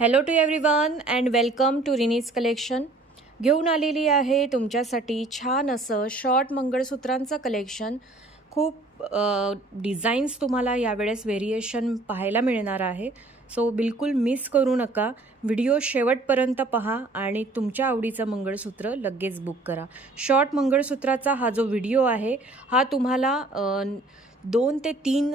Hello to everyone and welcome to Rini's collection. घेऊन आलेली आहे तुमच्यासाठी छान असं शॉर्ट मंगळसूत्रांचं कलेक्शन. खूप डिझाईन्स तुम्हाला यावेळेस व्हेरिएशन पाहायला मिळणार आहे. सो बिलकुल मिस करू नका. व्हिडिओ शेवटपर्यंत पहा आणि तुमच्या आवडीचं मंगळसूत्र लगेच बुक करा. शॉर्ट मंगळसूत्राचा हा जो व्हिडिओ आहे हा तुम्हाला 2 ते 3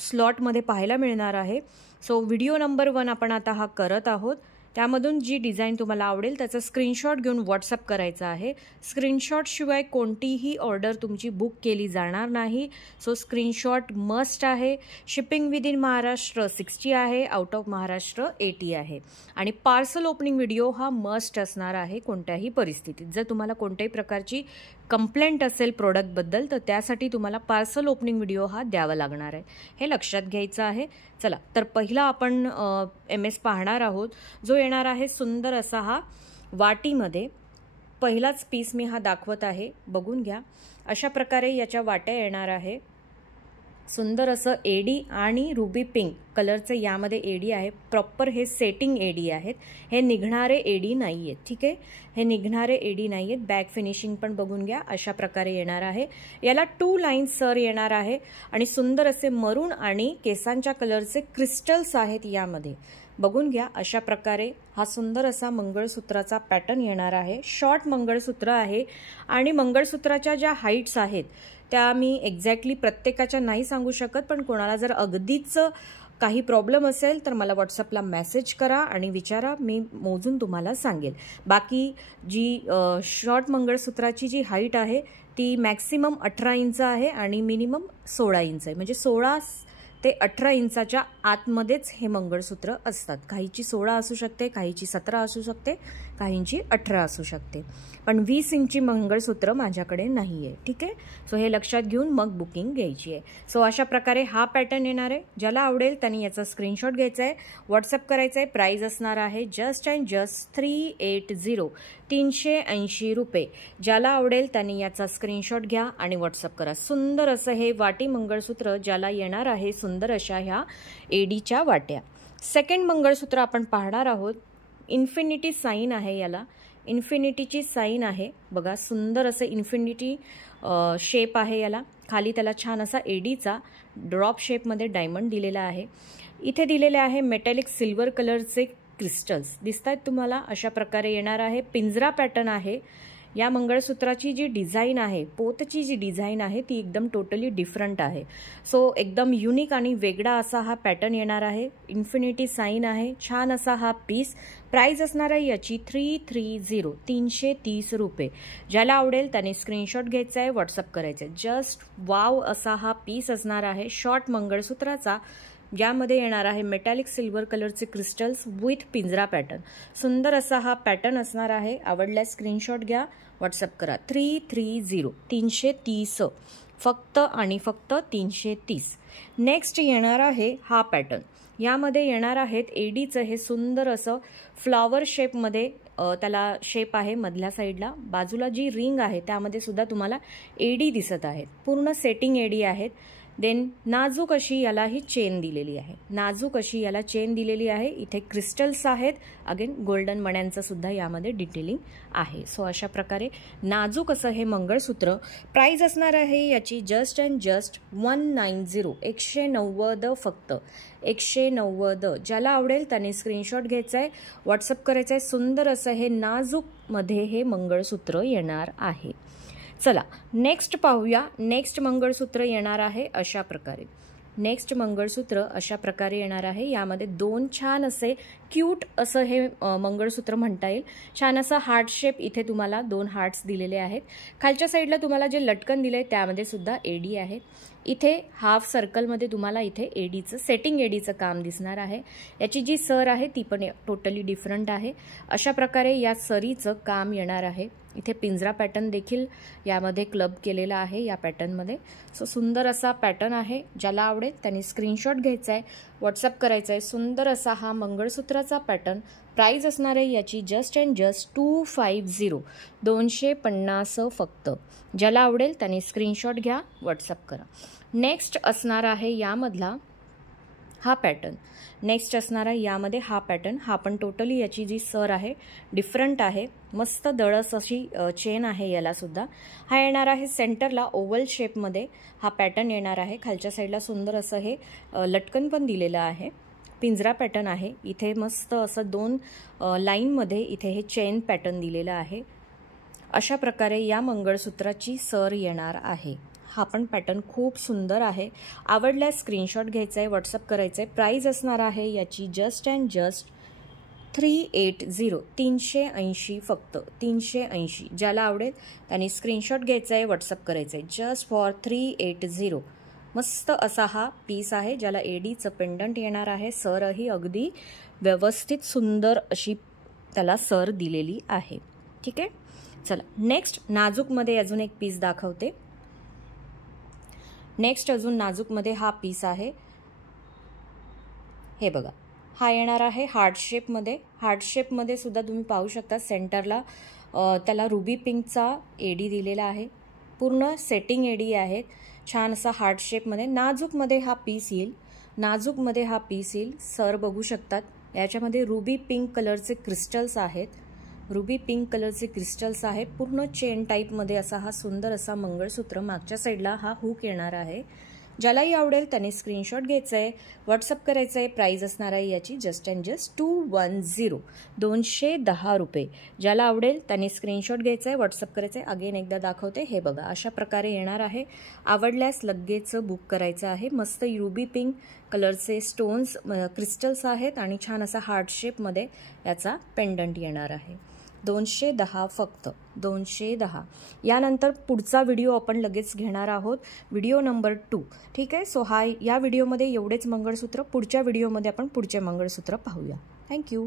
स्लॉटमध्ये पाहायला मिळणार आहे. सो व्हिडिओ नंबर 1 आपण आता हा करत आहोत. त्यामधून जी डिझाईन तुम्हाला आवडेल त्याचा स्क्रीनशॉट घेऊन व्हॉट्सअप करायचा आहे. स्क्रीनशॉटशिवाय कोणतीही ऑर्डर तुमची बुक केली जाणार नाही. सो स्क्रीनशॉट मस्ट आहे. शिपिंग विदिन महाराष्ट्र 60 आहे, आउट ऑफ महाराष्ट्र 80 आहे. आणि पार्सल ओपनिंग व्हिडिओ हा मस्ट असणार आहे कोणत्याही परिस्थितीत. जर तुम्हाला कोणत्याही प्रकारची कंप्लेंट असेल प्रोडक्टबद्दल तर त्यासाठी तुम्हाला पार्सल ओपनिंग व्हिडिओ हा द्यावा लागणार आहे. हे लक्षात घ्यायचं आहे. चला तर पहिला आपण MS पाहणार आहोत जो येणार आहे सुंदर असा हा वाटीमध्ये. पहिलाच पीस मी हा दाखवत आहे, बघून घ्या. अशा प्रकारे याच्या वाट्या येणार आहे. सुंदर असं एडी आणि रुबी पिंक कलरचं यामध्ये एडी आहे. प्रॉपर हे सेटिंग एडी आहेत, हे निघणारे एडी नाही आहेत. ठीक आहे, हे निघणारे एडी नाही आहेत. बॅक फिनिशिंग पण बघून घ्या. अशा प्रकारे येणार आहे. याला 2 लाईन्स सर येणार आहे आणि सुंदर असे मरून आणि केसांच्या कलरचे क्रिस्टल्स आहेत यामध्ये, बघून घ्या. अशा प्रकारे हा सुंदर असा मंगळसूत्राचा पॅटर्न येणार आहे. शॉर्ट मंगळसूत्र आहे आणि मंगळसूत्राच्या ज्या हाईट्स आहेत त्या मी एक्झॅक्टली प्रत्येकाच्या नाही सांगू शकत, पण कोणाला जर अगदीच काही प्रॉब्लेम असेल तर मला व्हॉट्सअपला मेसेज करा आणि विचारा, मी मोजून तुम्हाला सांगेल. बाकी जी शॉर्ट मंगळसूत्राची जी हाईट आहे ती मॅक्सिमम 18 इंच आहे आणि मिनिमम 16 इंच आहे. म्हणजे 16 ते 18 इंचाच्या आतमध्येच हे मंगळसूत्र असतात. काहीची 16 असू शकते, काहीची 17 असू शकते, काहींची 18 असू शकते, पण 20 इंची मंगळसूत्र माझ्याकडे नाही आहे. ठीक आहे, सो हे लक्षात घेऊन मग बुकिंग घ्यायची आहे. सो अशा प्रकारे हा पॅटर्न येणार आहे. ज्याला आवडेल त्यांनी याचा स्क्रीनशॉट घ्यायचा आहे, व्हॉट्सअप करायचं आहे. प्राईज असणार आहे जस्ट अँड जस्ट 380 380 रुपये. ज्याला आवडेल त्यांनी याचा स्क्रीनशॉट घ्या आणि व्हॉट्सअप करा. सुंदर असं हे वाटी मंगळसूत्र ज्याला येणार आहे सुंदर अशा ह्या एडीच्या वाट्या. सेकंड मंगळसूत्र आपण पाहणार आहोत. इन्फिनिटी साईन आहे, याला इन्फिनिटीची साईन आहे बघा. सुंदर असं इन्फिनिटी शेप आहे याला. खाली त्याला छान असा एडीचा ड्रॉप शेपमध्ये डायमंड दिलेला आहे. इथे दिलेले आहे मेटॅलिक सिल्वर कलरचे क्रिस्टल्स दिसत आहेत तुम्हाला. अशा प्रकारे येणार आहे. पिंजरा पॅटर्न आहे. या मंगळसूत्राची जी डिझाईन आहे, पोतची जी डिझाईन आहे ती एकदम टोटली डिफरंट आहे. सो एकदम युनिक आणि वेगळा असा हा पॅटर्न येणार आहे. इन्फिनिटी साईन आहे. छान असा हा पीस. प्राईज असणार आहे याची 330 330 रुपये. ज्याला आवडेल त्याने स्क्रीनशॉट घ्यायचा आहे, व्हॉट्सअप करायचं आहे. जस्ट वाव असा हा पीस असणार आहे शॉर्ट मंगळसूत्राचा, ज्यामध्ये येणार आहे मेटॅलिक सिल्वर कलरचे क्रिस्टल्स विथ पिंजरा पॅटर्न. सुंदर असा हा पॅटर्न असणार आहे. आवडल्यास स्क्रीनशॉट घ्या, व्हॉट्सअप करा. 330 330 फक्त आणि फक्त 330. नेक्स्ट येणार आहे हा पॅटर्न. यामध्ये येणार आहेत एडीचं हे सुंदर असं फ्लॉवर शेपमध्ये त्याला शेप आहे. मधल्या साईडला बाजूला जी रिंग आहे त्यामध्ये सुद्धा तुम्हाला एडी दिसत आहेत. पूर्ण सेटिंग एडी आहेत. देन नाजूक अशी याला ही चेन दिलेली आहे. नाजूक अशी याला चेन दिलेली आहे. इथे क्रिस्टल्स आहेत. अगेन गोल्डन मण्यांचं सुद्धा यामध्ये डिटेलिंग आहे. सो अशा प्रकारे नाजूक असं हे मंगळसूत्र. प्राईज असणार आहे याची जस्ट अँड जस्ट 190 190 फक्त 190. ज्याला आवडेल त्याने स्क्रीनशॉट घ्यायचा आहे, व्हॉट्सअप करायचा आहे. सुंदर असं हे नाजूकमध्ये हे मंगळसूत्र येणार आहे. चला नेक्स्ट पाहूया. नेक्स्ट मंगळसूत्र येणार आहे अशा प्रकारे. नेक्स्ट मंगळसूत्र अशा प्रकारे येणार आहे. यामध्ये 2 छान असे क्यूट असं हे मंगळसूत्र म्हणता येईल. छान असा हार्ट शेप. इथे तुम्हाला 2 हार्ट्स दिलेले आहेत. खालच्या साईडला तुम्हाला जे लटकन दिले त्यामध्ये सुद्धा एडी आहे. इथे हाफ सर्कलमध्ये तुम्हाला इथे एडीचं सेटिंग एडीचं काम दिसणार आहे. याची जी सर आहे ती पण टोटली डिफरंट आहे. अशा प्रकारे या सरीचं काम येणार आहे. इथे पिंजरा पॅटर्न देखील यामध्ये क्लब केलेला आहे या पॅटर्नमध्ये. सो सुंदर असा पॅटर्न आहे. ज्याला आवडेल त्यांनी स्क्रीनशॉट घ्यायचा आहे, व्हॉट्सअप करायचा आहे. सुंदर असा हा मंगळसूत्राचा पॅटर्न. प्राईज असणार आहे याची जस्ट अँड जस्ट 250 250 फक्त. ज्याला आवडेल त्यांनी स्क्रीनशॉट घ्या, व्हॉट्सअप करा. नेक्स्ट असणार आहे यामधला हा पॅटर्न नेक्स्ट असणार आहे. यामध्ये हा पॅटर्न, हा पण टोटली याची जी सर आहे डिफरंट आहे. मस्त दळस अशी चेन आहे याला सुद्धा. हा येणार आहे सेंटरला ओव्हल शेपमध्ये हा पॅटर्न येणार आहे. खालच्या साईडला सुंदर असं हे लटकन पण दिलेलं आहे. पिंजरा पॅटर्न आहे. इथे मस्त असं 2 लाईनमध्ये इथे हे चेन पॅटर्न दिलेलं आहे. अशा प्रकारे या मंगळसूत्राची सर येणार आहे. हा पण पॅटर्न खूप सुंदर आहे. आवडल्यास स्क्रीनशॉट घ्यायचा आहे, व्हॉट्सअप करायचं आहे. प्राईज असणार आहे याची जस्ट अँड जस्ट 380 380 फक्त 380. ज्याला आवडेल त्याने स्क्रीनशॉट घ्यायचा आहे, व्हॉट्सअप करायचं आहे. Just for 380. मस्त असा हा पीस आहे ज्याला एडीचं पेंडंट येणार आहे. सरही अगदी व्यवस्थित सुंदर अशी त्याला सर दिलेली आहे. ठीक आहे, चला नेक्स्ट नाजूकमध्ये अजून एक पीस दाखवते. नेक्स्ट अजून नाजूकमध्ये हा पीस आहे. हे बघा, हा येणार आहे हार्ट शेपमध्ये. हार्ट शेपमध्ये सुद्धा तुम्ही पाहू शकता सेंटरला त्याला रुबी पिंकचा एडी दिलेला आहे. पूर्ण सेटिंग एडी आहे. छान असा हार्ट शेपमध्ये नाजूकमध्ये हा पीस येईल. नाजूकमध्ये हा पीस येईल. सर बघू शकतात. याच्यामध्ये रुबी पिंक कलरचे क्रिस्टल्स आहेत. रुबी पिंक कलरचे क्रिस्टल्स आहे. पूर्ण चेन टाईपमध्ये असा हा सुंदर असा मंगळसूत्र. मागच्या साईडला हा हुक येणार आहे. ज्यालाही आवडेल त्याने स्क्रीनशॉट घ्यायचा आहे, व्हॉट्सअप करायचं आहे. प्राईज असणार आहे याची जस्ट अँड जस्ट 210 210 रुपये. ज्याला आवडेल त्याने स्क्रीनशॉट घ्यायचा आहे, व्हॉट्सअप करायचं आहे. अगेन एकदा दाखवते. हे बघा, अशा प्रकारे येणार आहे. आवडल्यास लगेच बुक करायचं आहे. मस्त रुबी पिंक कलरचे स्टोन्स क्रिस्टल्स आहेत आणि छान असा हार्ट शेपमध्ये याचा पेंडंट येणार आहे. 210 फक्त 210. यानंतर पुढचा व्हिडिओ आपण लगेच घेणार आहोत, व्हिडिओ नंबर 2. ठीक आहे. सो या व्हिडिओमध्ये एवढेच मंगळसूत्र. पुढच्या व्हिडिओमध्ये आपण पुढचे मंगळसूत्र पाहूया. थँक्यू.